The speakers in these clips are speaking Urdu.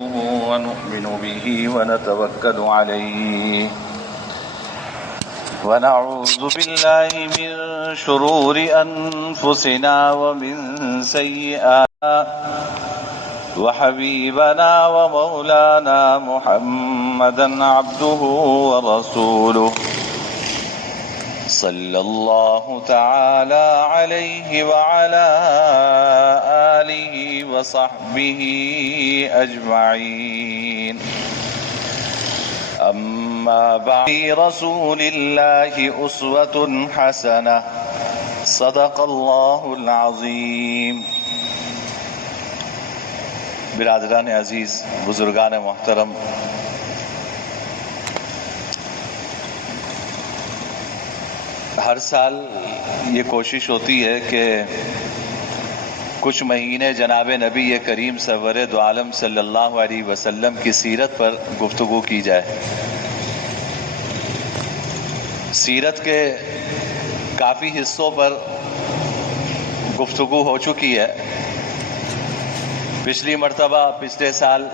ونؤمن به ونتوكل عليه ونعوذ بالله من شرور أنفسنا ومن سيئات وحبيبنا ومولانا محمدا عبده ورسوله صلى الله تعالى عليه وعلى آله وصحبه أجمعين أما بعد رسول الله أسوة حسنة صدق الله العظيم. برادران عزیز، بزرگان محترم، ہر سال یہ کوشش ہوتی ہے کہ کچھ مہینے جناب نبی کریم سرور دو عالم صلی اللہ علیہ وسلم کی سیرت پر گفتگو کی جائے. سیرت کے کافی حصوں پر گفتگو ہو چکی ہے. پچھلی مرتبہ پچھلے سال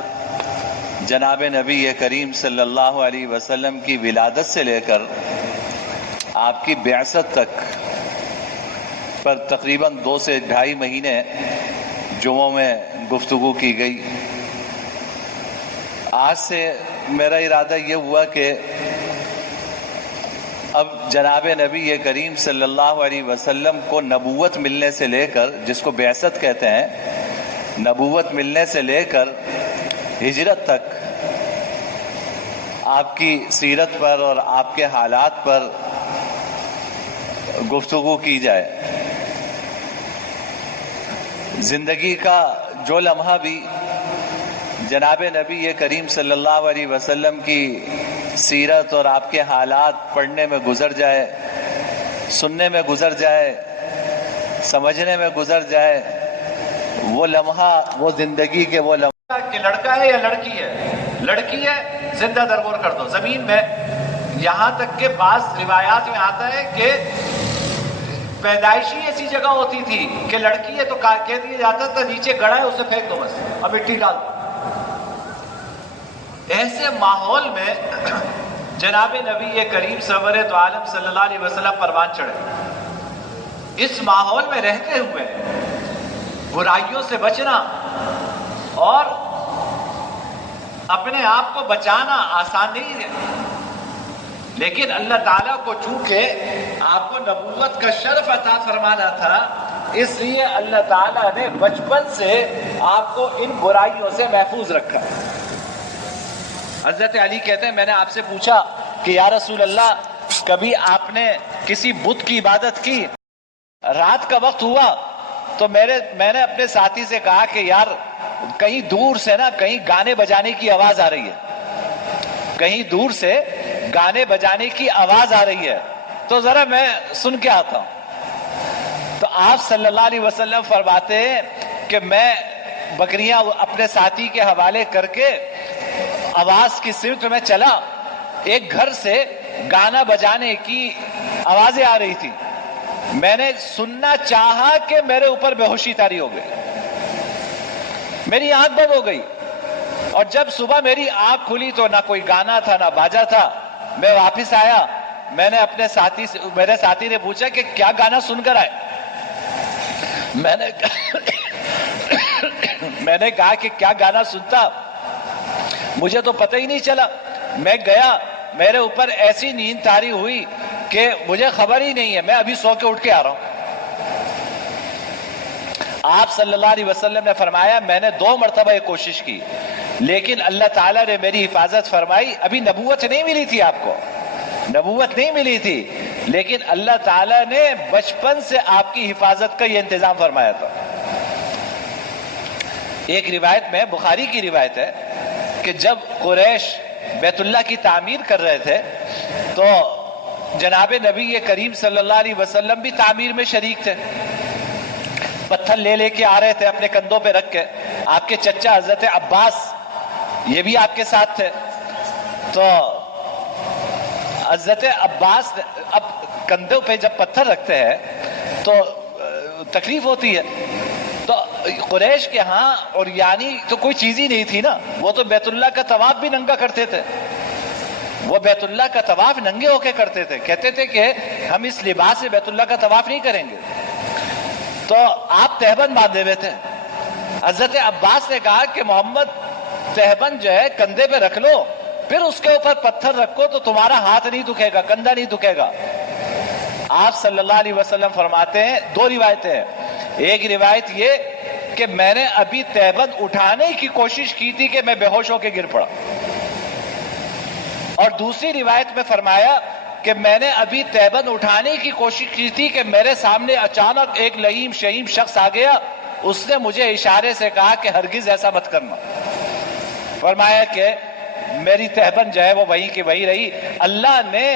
جناب نبی کریم صلی اللہ علیہ وسلم کی ولادت سے لے کر آپ کی بعثت تک پر تقریباً 2 سے 2.5 مہینے جمعوں میں گفتگو کی گئی. آج سے میرا ارادہ یہ ہوا کہ اب جناب نبی کریم صلی اللہ علیہ وسلم کو نبوت ملنے سے لے کر، جس کو بعثت کہتے ہیں، نبوت ملنے سے لے کر ہجرت تک آپ کی سیرت پر اور آپ کے حالات پر گفتگو کی جائے. زندگی کا جو لمحہ بھی جناب نبی کریم صلی اللہ علیہ وسلم کی سیرت اور آپ کے حالات پڑھنے میں گزر جائے، سننے میں گزر جائے، سمجھنے میں گزر جائے، وہ لمحہ، وہ زندگی کے وہ لمحہ کہ لڑکا ہے یا لڑکی ہے. لڑکی ہے زندہ درگور کر دو زمین میں. یہاں تک کہ بعض روایات میں آتا ہے کہ پیدائشی ایسی جگہ ہوتی تھی کہ لڑکی ہے تو کہہ دیا جاتا تھا نیچے گڑا ہے اسے پھینک دو بس اور مٹی ڈال دو. ایسے ماحول میں جناب نبی کریم سرور دو عالم صلی اللہ علیہ وسلم پروان چڑھے. اس ماحول میں رہتے ہوئے برائیوں سے بچنا اور اپنے آپ کو بچانا آسان نہیں ہے. لیکن اللہ تعالیٰ کو چونکہ آپ کو نبوت کا شرف عطا فرمانا تھا، اس لیے اللہ تعالیٰ نے بچپن سے آپ کو ان برائیوں سے محفوظ رکھا. حضرت علی کہتے ہیں میں نے آپ سے پوچھا کہ یا رسول اللہ کبھی آپ نے کسی بت کی عبادت کی؟ رات کا وقت ہوا تو میں نے اپنے ساتھی سے کہا کہ یار کہیں دور سے نا کہیں گانے بجانے کی آواز آ رہی ہے، کہیں دور سے گانے بجانے کی آواز آ رہی ہے، تو ذرا میں سن کے آتا ہوں. تو آپ صلی اللہ علیہ وسلم فرماتے ہیں کہ میں بکریاں اپنے ساتھی کے حوالے کر کے آواز کی سمت میں چلا. ایک گھر سے گانا بجانے کی آوازیں آ رہی تھی. میں نے سننا چاہا کہ میرے اوپر بے ہوشی طاری ہو گئی، میری آنکھ بند ہو گئی. اور جب صبح میری آنکھ کھلی تو نہ کوئی گانا تھا نہ باجا تھا. میں واپس آیا، میں نے اپنے میرے ساتھی نے پوچھا کہ کیا گانا سن کر آئے؟ میں نے کہا کہ کیا گانا سنتا، مجھے تو پتہ ہی نہیں چلا. میں گیا، میرے اوپر ایسی نیند طاری ہوئی کہ مجھے خبر ہی نہیں ہے، میں ابھی سو کے اٹھ کے آ رہا ہوں. آپ صلی اللہ علیہ وسلم نے فرمایا میں نے 2 مرتبہ یہ کوشش کی لیکن اللہ تعالیٰ نے میری حفاظت فرمائی. ابھی نبوت نہیں ملی تھی، آپ کو نبوت نہیں ملی تھی، لیکن اللہ تعالیٰ نے بچپن سے آپ کی حفاظت کا یہ انتظام فرمایا تھا. ایک روایت میں، بخاری کی روایت ہے کہ جب قریش بیت اللہ کی تعمیر کر رہے تھے تو جناب نبی کریم صلی اللہ علیہ وسلم بھی تعمیر میں شریک تھے. پتھر لے کے آ رہے تھے اپنے کندھوں پہ رکھ کے. آپ کے چچا حضرت عباس یہ بھی آپ کے ساتھ تھے. تو حضرت عباس اب کندھوں پہ جب پتھر رکھتے ہیں تو تکلیف ہوتی ہے. تو قریش کے ہاں اور یعنی تو کوئی چیز ہی نہیں تھی نا، وہ تو بیت اللہ کا طواف بھی ننگا کرتے تھے، وہ بیت اللہ کا طواف ننگے ہو کے کرتے تھے، کہتے تھے کہ ہم اس لباس سے بیت اللہ کا طواف نہیں کریں گے۔ تو آپ تہبند باندھے ہوئے تھے، حضرت عباس نے کہا کہ محمد تہبند جو ہے کندھے پہ رکھ لو، پھر اس کے اوپر پتھر رکھو تو تمہارا ہاتھ نہیں دکھے گا، کندھا نہیں دکھے گا۔ آپ صلی اللہ علیہ وسلم فرماتے ہیں، دو روایتیں ہیں، ایک روایت یہ کہ میں نے ابھی تہبند اٹھانے کی کوشش کی تھی کہ میں بے ہوش ہو کے گر پڑا، اور دوسری روایت میں فرمایا کہ میں نے ابھی تہبند اٹھانے کی کوشش کی تھی کہ میرے سامنے اچانک ایک لئیم شہیم شخص آ گیا، اس نے مجھے اشارے سے کہا کہ ہرگز ایسا مت کرنا۔ فرمایا کہ میری تہبند جو ہے وہ وہی کی وہی رہی۔ اللہ نے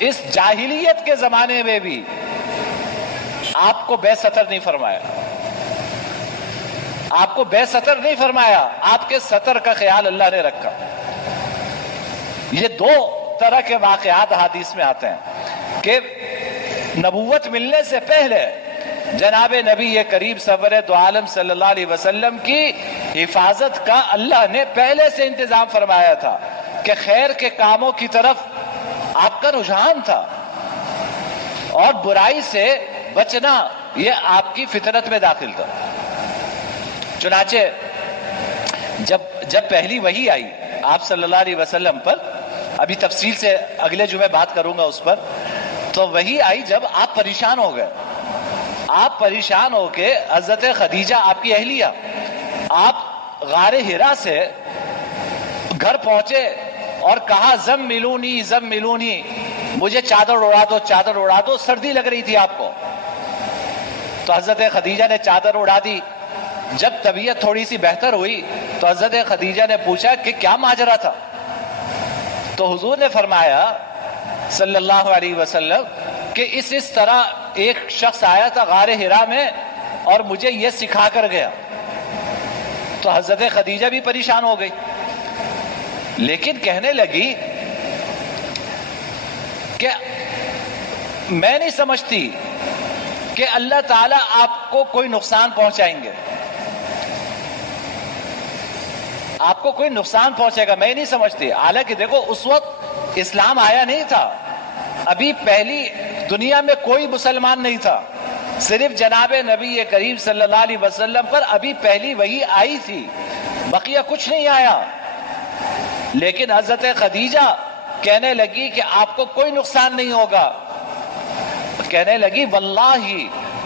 اس جاہلیت کے زمانے میں بھی آپ کو بے ستر نہیں فرمایا، آپ کو بے ستر نہیں فرمایا، آپ کے ستر کا خیال اللہ نے رکھا۔ یہ دو طرح کے واقعات حدیث میں آتے ہیں کہ نبوت ملنے سے پہلے جناب نبی کریم سرور دو عالم صلی اللہ علیہ وسلم کی حفاظت کا اللہ نے پہلے سے انتظام فرمایا تھا کہ خیر کے کاموں کی طرف آپ کا رجحان تھا، اور برائی سے بچنا یہ آپ کی فطرت میں داخل تھا۔ چنانچہ جب پہلی وحی آئی آپ صلی اللہ علیہ وسلم پر، ابھی تفصیل سے اگلے جمعے بات کروں گا اس پر، تو وحی آئی جب آپ پریشان ہو گئے، آپ پریشان ہو کے حضرت خدیجہ آپ کی اہلیہ، آپ غار حرا سے گھر پہنچے اور کہا زملونی زملونی، مجھے چادر اڑا دو چادر اڑا دو، سردی لگ رہی تھی آپ کو۔ تو حضرت خدیجہ نے چادر اڑا دی۔ جب طبیعت تھوڑی سی بہتر ہوئی تو حضرت خدیجہ نے پوچھا کہ کیا ماجرا تھا؟ تو حضور نے فرمایا صلی اللہ علیہ وسلم کہ اس طرح ایک شخص آیا تھا غار حرا میں اور مجھے یہ سکھا کر گیا۔ تو حضرت خدیجہ بھی پریشان ہو گئی، لیکن کہنے لگی کہ میں نہیں سمجھتی کہ اللہ تعالیٰ آپ کو کوئی نقصان پہنچائیں گے، آپ کو کوئی نقصان پہنچے گا، میں نہیں سمجھتی۔ حالانکہ دیکھو اس وقت اسلام آیا نہیں تھا، ابھی پہلی دنیا میں کوئی مسلمان نہیں تھا، صرف جناب نبی کریم صلی اللہ علیہ وسلم پر ابھی پہلی وحی آئی تھی، بقیہ کچھ نہیں آیا۔ لیکن حضرت خدیجہ کہنے لگی کہ آپ کو کوئی نقصان نہیں ہوگا، کہنے لگی واللہ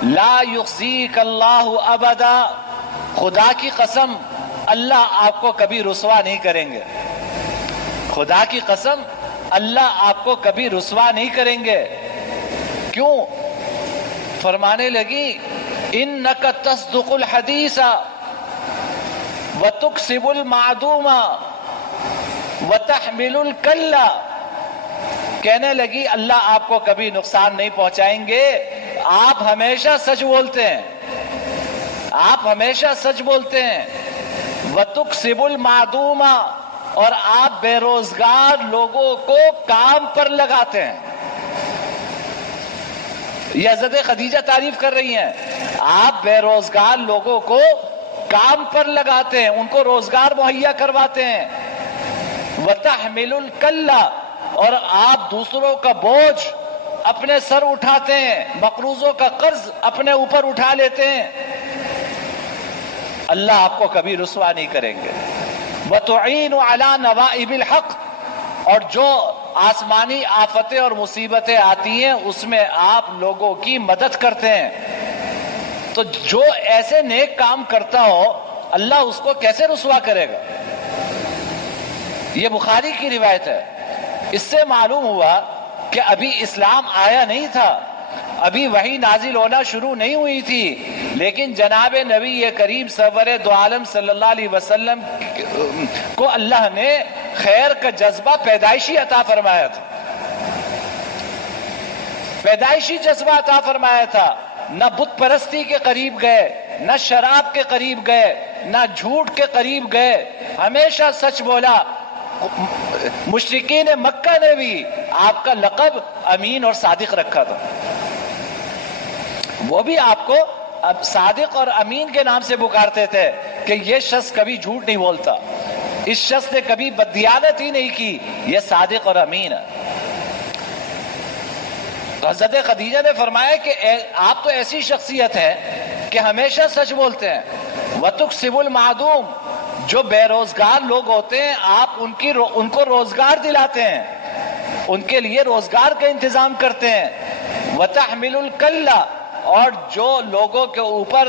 لا یخزیک اللہ ابدا، خدا کی قسم اللہ آپ کو کبھی رسوا نہیں کریں گے، خدا کی قسم اللہ آپ کو کبھی رسوا نہیں کریں گے۔ کیوں؟ فرمانے لگی انک تصدق الحدیث وتکسب المعدوم وتحمل الکل، کہنے لگی اللہ آپ کو کبھی نقصان نہیں پہنچائیں گے، آپ ہمیشہ سچ بولتے ہیں، آپ ہمیشہ سچ بولتے ہیں، وتکسب المعدوم، اور آپ بے روزگار لوگوں کو کام پر لگاتے ہیں۔ یہ حضرت خدیجہ تعریف کر رہی ہیں، آپ بے روزگار لوگوں کو کام پر لگاتے ہیں، ان کو روزگار مہیا کرواتے ہیں۔ وتحمل الکل، اور آپ دوسروں کا بوجھ اپنے سر اٹھاتے ہیں، مقروضوں کا قرض اپنے اوپر اٹھا لیتے ہیں، اللہ آپ کو کبھی رسوا نہیں کریں گے۔ وتعین علی نوائب الحق، اور جو آسمانی آفتیں اور مصیبتیں آتی ہیں اس میں آپ لوگوں کی مدد کرتے ہیں۔ تو جو ایسے نیک کام کرتا ہو اللہ اس کو کیسے رسوا کرے گا؟ یہ بخاری کی روایت ہے۔ اس سے معلوم ہوا کہ ابھی اسلام آیا نہیں تھا، ابھی وحی نازل ہونا شروع نہیں ہوئی تھی، لیکن جناب نبی کریم سرور دو عالم صلی اللہ علیہ وسلم کو اللہ نے خیر کا جذبہ پیدائشی عطا فرمایا تھا، پیدائشی جذبہ عطا فرمایا تھا۔ نہ بت پرستی کے قریب گئے، نہ شراب کے قریب گئے، نہ جھوٹ کے قریب گئے، ہمیشہ سچ بولا۔ مشرکین مکہ نے بھی آپ کا لقب امین اور صادق رکھا تھا، وہ بھی آپ کو اب صادق اور امین کے نام سے پکارتے تھے کہ یہ شخص کبھی جھوٹ نہیں بولتا، اس شخص نے کبھی بددیانت ہی نہیں کی، یہ صادق اور امین ہے۔ تو حضرت خدیجہ نے فرمایا کہ آپ تو ایسی شخصیت ہے کہ ہمیشہ سچ بولتے ہیں، وَتُكْسِبُ الْمَعْدُومَ، جو بے روزگار لوگ ہوتے ہیں آپ ان کو روزگار دلاتے ہیں، ان کے لیے روزگار کا انتظام کرتے ہیں، وَتَحْمِلُ الْكَلَّ، اور جو لوگوں کے اوپر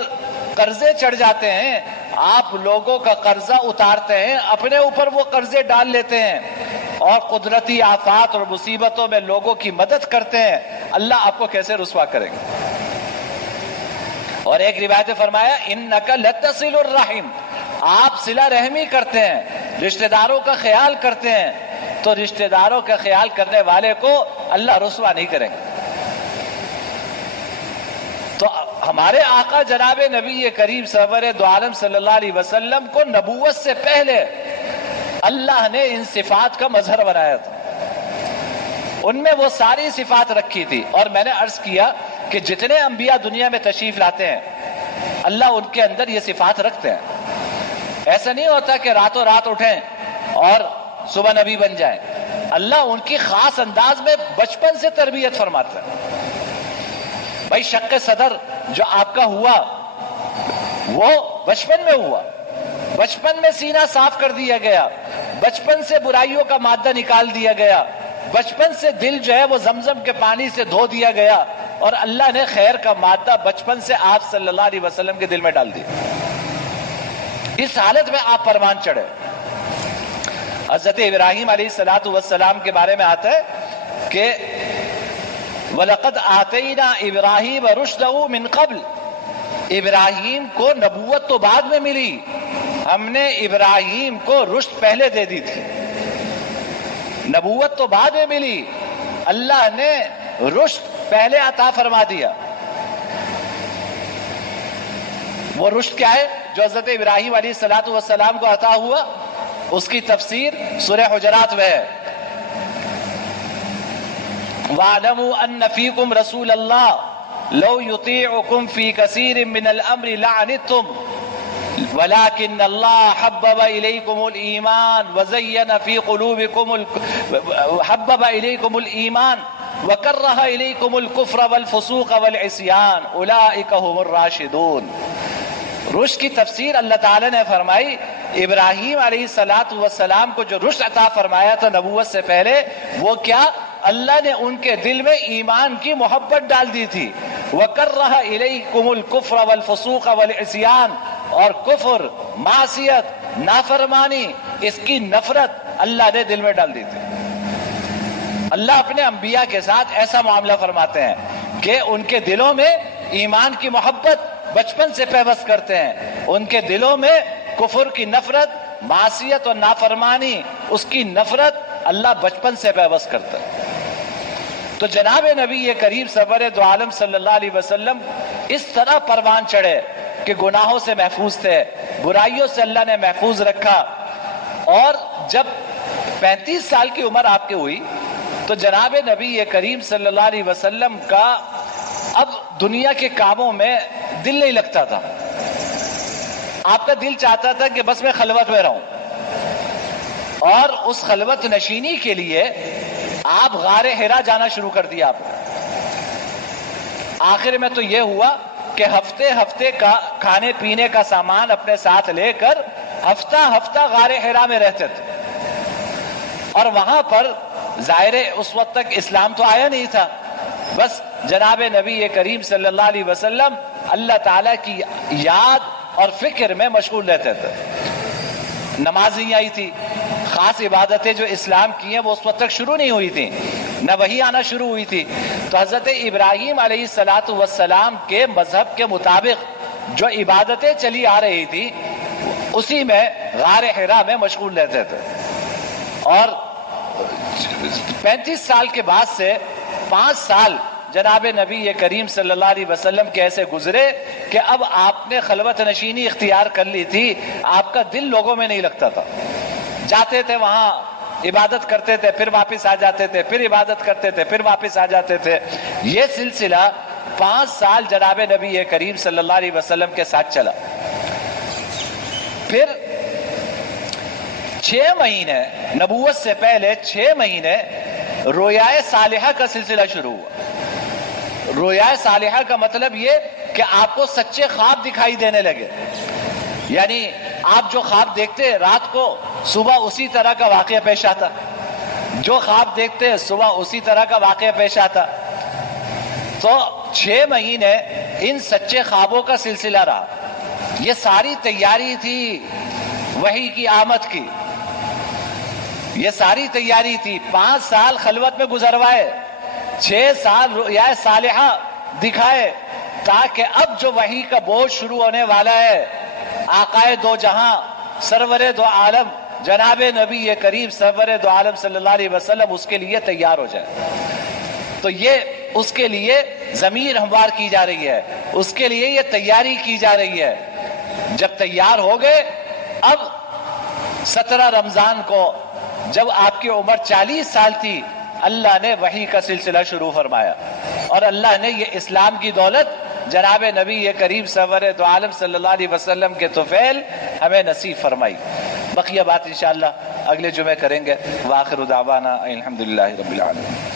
قرضے چڑھ جاتے ہیں آپ لوگوں کا قرضہ اتارتے ہیں، اپنے اوپر وہ قرضے ڈال لیتے ہیں، اور قدرتی آفات اور مصیبتوں میں لوگوں کی مدد کرتے ہیں، اللہ آپ کو کیسے رسوا کریں گے۔ اور ایک روایت میں فرمایا اِنَّكَ لَتَصِلُ الرَّحِمَ، آپ صلہ رحمی کرتے ہیں، رشتہ داروں کا خیال کرتے ہیں، تو رشتہ داروں کا خیال کرنے والے کو اللہ رسوا نہیں کریں گے۔ تو ہمارے آقا جناب نبی کریم سرور دو عالم صلی اللہ علیہ وسلم کو نبوت سے پہلے اللہ نے ان صفات کا مظہر بنایا تھا، ان میں وہ ساری صفات رکھی تھی۔ اور میں نے عرض کیا کہ جتنے انبیاء دنیا میں تشریف لاتے ہیں اللہ ان کے اندر یہ صفات رکھتے ہیں۔ ایسا نہیں ہوتا کہ راتوں رات اٹھیں اور صبح نبی بن جائیں، اللہ ان کی خاص انداز میں بچپن سے تربیت فرماتا ہے۔ بھائی شق صدر جو آپ کا ہوا وہ بچپن میں ہوا، بچپن میں سینہ صاف کر دیا گیا، بچپن سے برائیوں کا مادہ نکال دیا گیا، بچپن سے دل جو ہے وہ زمزم کے پانی سے دھو دیا گیا، اور اللہ نے خیر کا مادہ بچپن سے آپ صلی اللہ علیہ وسلم کے دل میں ڈال دیا۔ اس حالت میں آپ پروان چڑھے۔ حضرت ابراہیم علیہ السلام کے بارے میں آتا ہے کہ وَلَقَدْ آتَيْنَا إِبْرَاهِيمَ رُشْدَهُ مِنْ قَبْلِ، ابراہیم کو نبوت تو بعد میں ملی، ہم نے ابراہیم کو رشد پہلے دے دی تھی، نبوت تو بعد میں ملی، اللہ نے رشد پہلے عطا فرما دیا۔ وہ رشد کیا ہے جو حضرت ابراہیم علیہ السلام کو عطا ہوا؟ اس کی تفسیر سورہ حجرات میں ہے، وَاعْلَمُوا أَنَّ فِيكُمْ رَسُولَ اللَّهِ لَوْ يُطِيعُكُمْ فِي كَثِيرٍ مِّنَ الْأَمْرِ لَعَنِتُّمْ وَلَكِنَّ اللَّهَ حَبَّبَ إِلَيْكُمُ الْإِيمَانَ وَزَيَّنَ فِي قُلُوبِكُمُ حَبَّبَ إِلَيْكُمُ الْإِيمَانَ وَكَرَّهَ إِلَيْكُمُ الْكُفْرَ وَالْفُسُوقَ وَالْعِصْيَانَ أُولَئِكَ هُمُ الرَّاشِدُونَ۔ رشد کی تفسیر اللہ تعالی نے فرمائی، ابراہیم علیہ السلام کو جو رشد عطا فرمایا تھا نبوت سے پہلے، وہ کیا؟ اللہ نے ان کے دل میں ایمان کی محبت ڈال دی تھی، وَكَرَّهَ إِلَيْكُمُ الْكُفْرَ وَالْفُسُوقَ وَالْعِصْيَانَ، اور کفر، معصیت، نافرمانی، اس کی نفرت اللہ نے دل میں ڈال دی تھی۔ اللہ اپنے انبیاء کے ساتھ ایسا معاملہ فرماتے ہیں کہ ان کے دلوں میں ایمان کی محبت بچپن سے پیوست کرتے ہیں، ان کے دلوں میں کفر کی نفرت، معصیت اور نافرمانی، اس کی نفرت اللہ بچپن سے پیوست کرتا ہے۔ تو جناب نبی کریم سرور دو عالم صلی اللہ علیہ وسلم اس طرح پروان چڑھے کہ گناہوں سے محفوظ تھے، برائیوں سے اللہ نے محفوظ رکھا۔ اور جب 35 سال کی عمر آپ کی ہوئی تو جناب نبی کریم صلی اللہ علیہ وسلم کا اب دنیا کے کاموں میں دل نہیں لگتا تھا، آپ کا دل چاہتا تھا کہ بس میں خلوت میں رہوں، اور اس خلوت نشینی کے لیے آپ غار حرا جانا شروع کر دیا۔ آپ آخر میں تو یہ ہوا کہ ہفتے ہفتے کا کھانے پینے کا سامان اپنے ساتھ لے کر ہفتہ ہفتہ غار حرا میں رہتے تھے، اور وہاں پر ظاہر اس وقت تک اسلام تو آیا نہیں تھا، بس جناب نبی کریم صلی اللہ علیہ وسلم اللہ تعالیٰ کی یاد اور فکر میں مشغول رہتے تھے۔ نماز نہیں آئی تھی، خاص عبادتیں جو اسلام کی ہیں وہ اس وقت تک شروع نہیں ہوئی تھیں، نہ وحی آنا شروع ہوئی تھی۔ تو حضرت ابراہیم علیہ السلام کے مذہب کے مطابق جو عبادتیں چلی آ رہی تھی اسی میں غار حرا میں مشغول رہتے تھے۔ اور 35 سال کے بعد سے 5 سال جناب نبی کریم صلی اللہ علیہ وسلم کے ایسے گزرے کہ اب آپ نے خلوت نشینی اختیار کر لی تھی، آپ کا دل لوگوں میں نہیں لگتا تھا، جاتے تھے وہاں عبادت کرتے تھے، پھر واپس آ جاتے تھے، پھر عبادت کرتے تھے، پھر واپس آ جاتے تھے۔ یہ سلسلہ 5 سال جناب نبی کریم صلی اللہ علیہ وسلم کے ساتھ چلا. پھر 6 مہینے نبوت سے پہلے 6 مہینے رویائے صالحہ کا سلسلہ شروع ہوا. رویائے صالحہ کا مطلب یہ کہ آپ کو سچے خواب دکھائی دینے لگے. یعنی آپ جو خواب دیکھتے رات کو صبح اسی طرح کا واقعہ پیش آتا. جو خواب دیکھتے صبح اسی طرح کا واقعہ پیش آتا. تو 6 مہینے ان سچے خوابوں کا سلسلہ رہا. یہ ساری تیاری تھی وحی کی آمد کی. یہ ساری تیاری تھی. 5 سال خلوت میں گزروائے, 6 سال رؤیا صالحہ دکھائے, تاکہ اب جو وحی کا بوجھ شروع ہونے والا ہے آقائے دو جہاں سرور دو عالم جناب نبی کریم سرور دو عالم صلی اللہ علیہ وسلم اس کے لیے تیار ہو جائے. تو یہ اس کے لیے ضمیر ہموار کی جا رہی ہے, اس کے لیے یہ تیاری کی جا رہی ہے. جب تیار ہو گئے, اب 17 رمضان کو جب آپ کی عمر 40 سال تھی, اللہ نے وحی کا سلسلہ شروع فرمایا, اور اللہ نے یہ اسلام کی دولت جناب نبی کریم سرور دو عالم صلی اللہ علیہ وسلم کے طفیل ہمیں نصیب فرمائی. بقیہ بات انشاءاللہ اگلے جمعے کریں گے. وآخر دعوانا الحمدللہ رب العالمین.